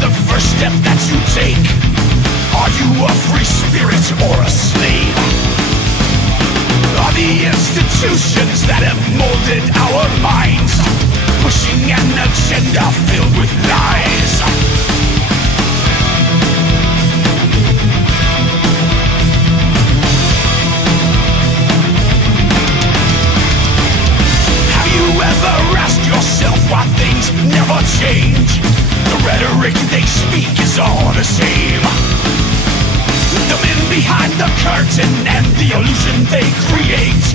the first step that you take? Are you a free spirit or a slave? Are the institutions that have molded our minds pushing an agenda filled with lies? Have you ever asked yourself why things never change? The rhetoric they speak is all the same. The men behind the curtain and the illusion they create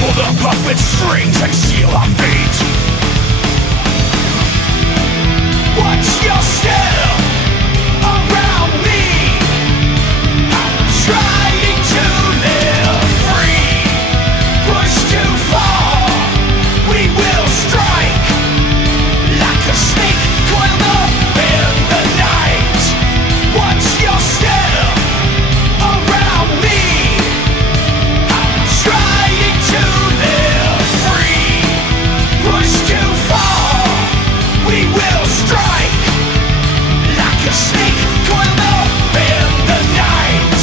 pull the puppet strings and seal our fate. Watch your step around me. I'm trying to live free. Push too far, we will strike like a snake coiled up in the night. Watch your step around me. I'm trying to live free. Push too far, we will strike like a snake coiled up in the night.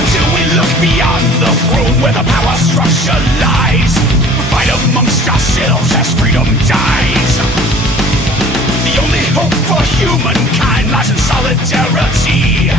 Until we look beyond the throne where the power structure lies, fight amongst ourselves as freedom dies. The only hope for humankind lies in solidarity.